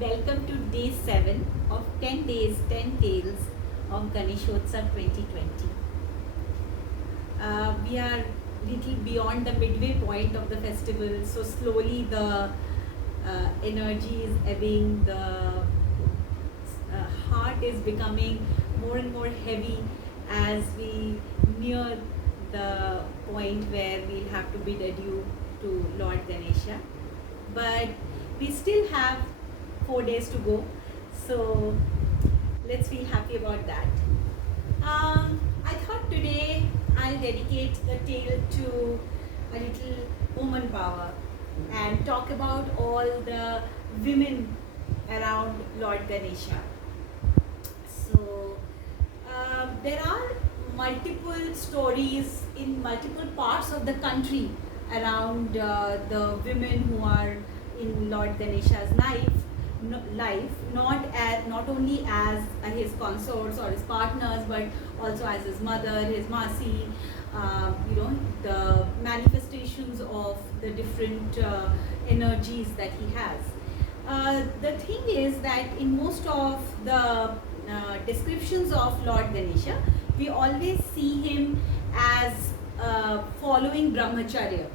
Welcome to day 7 of 10 days, 10 tales of Ganeshotsav 2020. We are little beyond the midway point of the festival, so slowly the energy is ebbing, the heart is becoming more and more heavy as we near the point where we'll have to bid adieu to Lord Ganesha. But we still have 4 days to go, so let's feel happy about that. I thought today I'll dedicate the tale to a little woman power and talk about all the women around Lord Ganesha. So there are multiple stories in multiple parts of the country around the women who are in Lord Ganesha's life, not only as his consorts or his partners, but also as his mother, his Masi, the manifestations of the different energies that he has. The thing is that in most of the descriptions of Lord Ganesha, we always see him as following Brahmacharya.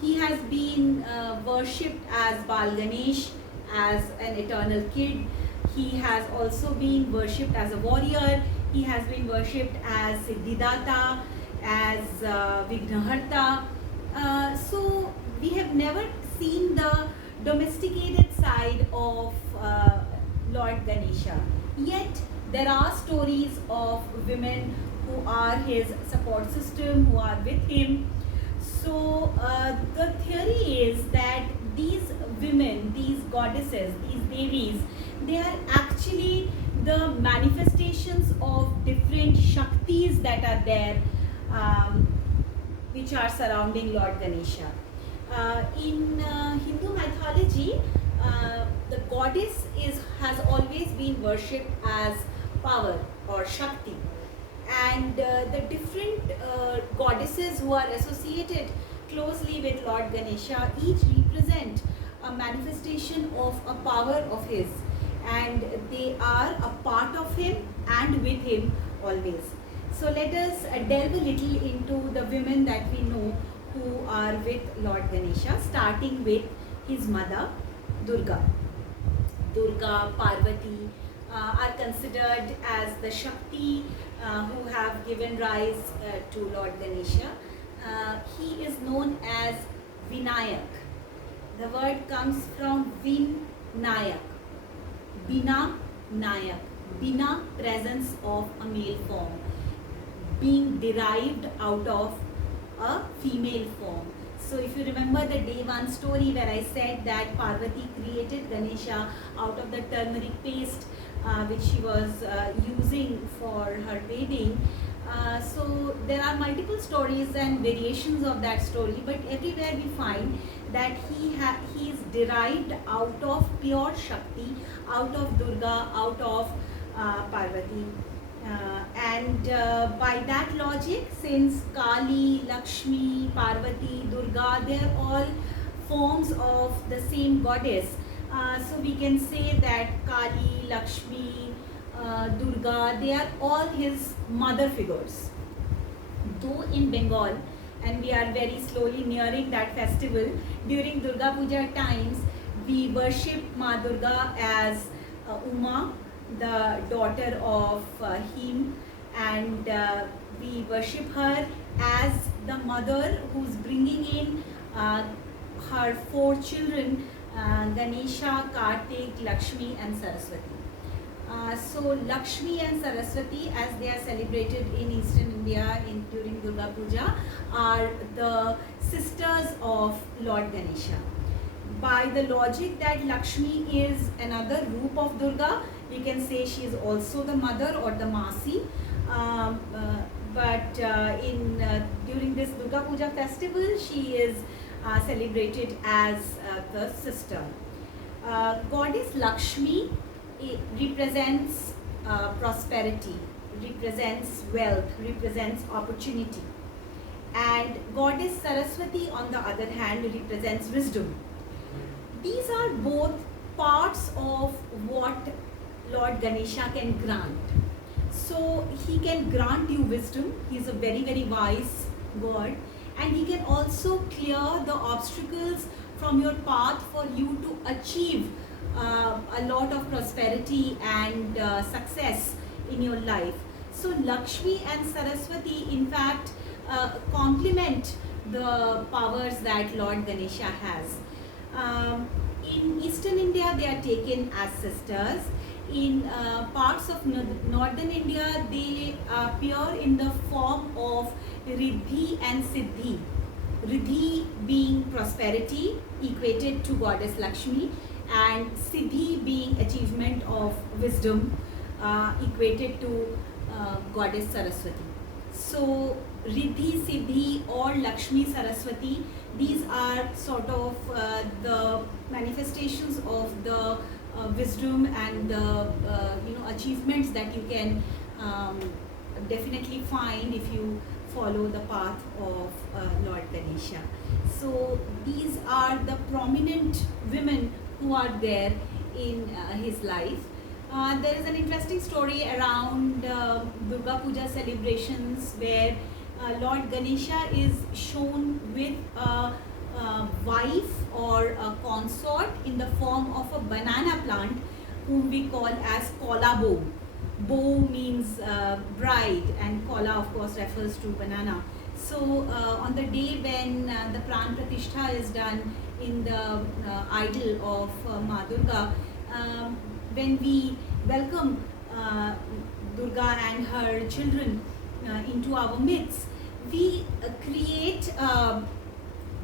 He has been worshipped as Bal Ganesh, as an eternal kid. He has also been worshipped as a warrior. He has been worshipped as Siddhidata, as Vignaharta. So we have never seen the domesticated side of Lord Ganesha. Yet there are stories of women who are his support system, who are with him. So the theory is that these women, these goddesses, these devis, they are actually the manifestations of different Shaktis that are there, which are surrounding Lord Ganesha. In Hindu mythology, the goddess has always been worshipped as power or Shakti. And the different goddesses who are associated closely with Lord Ganesha each represent a manifestation of a power of his, and they are a part of him and with him always. So let us delve a little into the women that we know who are with Lord Ganesha, starting with his mother, Durga. Durga, Parvati are considered as the Shakti who have given rise to Lord Ganesha. He is known as Vinayak. The word comes from Vin-Nayak, Bina Nayak, Bina, presence of a male form, being derived out of a female form. So if you remember the day 1 story where I said that Parvati created Ganesha out of the turmeric paste which she was using for her bathing. So there are multiple stories and variations of that story, but everywhere we find that he is derived out of pure Shakti, out of Durga, out of Parvati. And by that logic, since Kali, Lakshmi, Parvati, Durga, they are all forms of the same goddess. So we can say that Kali, Lakshmi, Durga, they are all his mother figures. Though in Bengal, and we are very slowly nearing that festival, during Durga Puja times, we worship Ma Durga as Uma, the daughter of Him, and we worship her as the mother who's bringing in her 4 children, Ganesha, Kartik, Lakshmi and Saraswati. So Lakshmi and Saraswati, as they are celebrated in Eastern India during Durga Puja, are the sisters of Lord Ganesha. By the logic that Lakshmi is another roop of Durga, we can say she is also the mother or the Masi. But during this Durga Puja festival, she is celebrated as the sister. Goddess Lakshmi represents prosperity, represents wealth, represents opportunity. And Goddess Saraswati, on the other hand, represents wisdom. These are both parts of what Lord Ganesha can grant. So he can grant you wisdom. He is a very, very wise God, and he can also clear the obstacles from your path for you to achieve a lot of prosperity and success in your life. So Lakshmi and Saraswati in fact complement the powers that Lord Ganesha has. In Eastern India they are taken as sisters. In parts of northern India they appear in the form of Riddhi and Siddhi. Riddhi being prosperity equated to goddess Lakshmi, and Siddhi being achievement of wisdom equated to goddess Saraswati. So Riddhi, Siddhi or Lakshmi, Saraswati, these are sort of the manifestations of the wisdom and the achievements that you can definitely find if you follow the path of Lord Ganesha. So these are the prominent women who are there in his life. There is an interesting story around Durga Puja celebrations where Lord Ganesha is shown with a wife or a consort in the form of a banana plant whom we call as Kola bow. Bow means bride, and Kola of course refers to banana. So on the day when the Pran Pratishtha is done in the idol of Ma Durga, when we welcome Durga and her children into our midst, we create a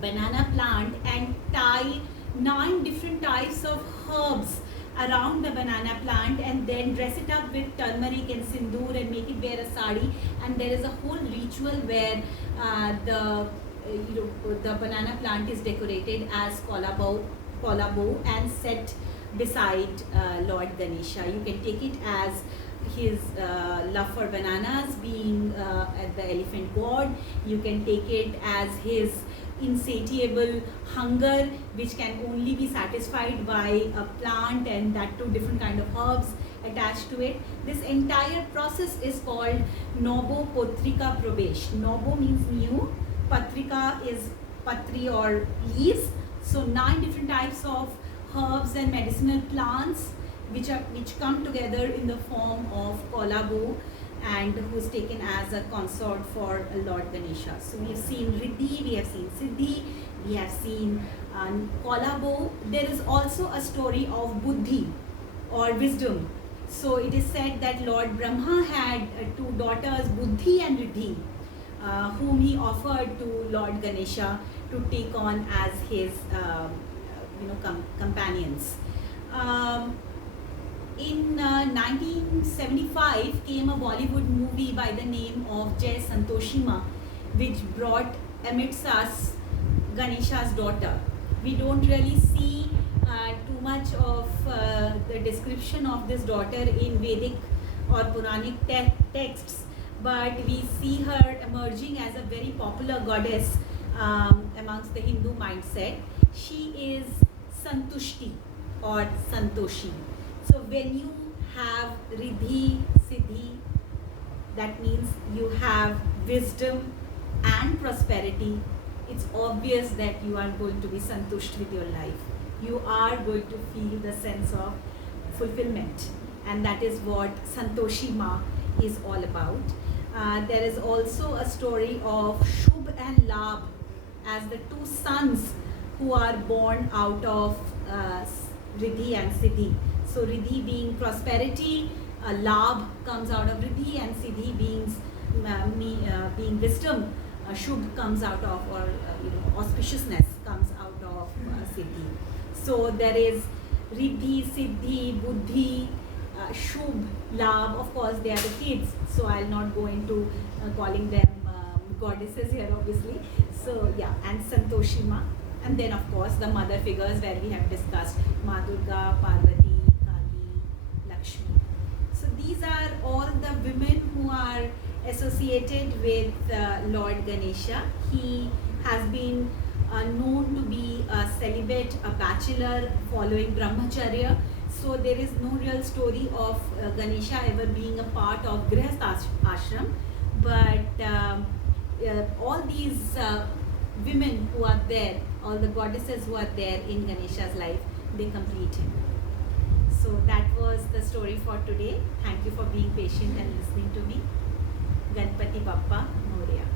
banana plant and tie 9 different types of herbs around the banana plant, and then dress it up with turmeric and sindoor and make it wear a sari. And there is a whole ritual where the banana plant is decorated as kola bow and set beside Lord Ganesha. You can take it as his love for bananas, being at the elephant god. You can take it as his insatiable hunger, which can only be satisfied by a plant, and that too different kind of herbs attached to it. This entire process is called Nobo Potrika Probesh. Nobo means new, Patrika is patri or leaves. So 9 different types of herbs and medicinal plants which come together in the form of kola bow, and who's taken as a consort for Lord Ganesha. So we have seen Riddhi, we have seen Siddhi, we have seen kola bow. There is also a story of Buddhi or wisdom. So it is said that Lord Brahma had 2 daughters, Buddhi and Riddhi, whom he offered to Lord Ganesha to take on as his companions. In 1975 came a Bollywood movie by the name of Jai Santoshima, which brought amidst us Ganesha's daughter. We don't really see too much of the description of this daughter in Vedic or Puranic texts, but we see her emerging as a very popular goddess amongst the Hindu mindset. She is Santushti or Santoshi. So when you have Riddhi, Siddhi, that means you have wisdom and prosperity. It's obvious that you are going to be santusht with your life. You are going to feel the sense of fulfillment, and that is what Santoshi Ma is all about. There is also a story of Shubh and Labh as the 2 sons who are born out of Riddhi and Siddhi. So Riddhi being prosperity, Labh comes out of Riddhi, and Siddhi being wisdom, Shubh comes out of, or auspiciousness comes out of Siddhi. So there is Riddhi, Siddhi, Buddhi, Shubh, Labh. Of course they are the kids, so I'll not go into calling them goddesses here obviously. So yeah, and Santoshi Ma. And then of course the mother figures where we have discussed Ma Durga, Parvati, Kali, Lakshmi. So these are all the women who are associated with Lord Ganesha. He has been known to be a celibate, a bachelor following brahmacharya. So there is no real story of Ganesha ever being a part of Grihastha ashram, but all these women who are there, all the goddesses who are there in Ganesha's life, they complete him. So that was the story for today. Thank you for being patient and listening to me. Ganpati Bappa Moria.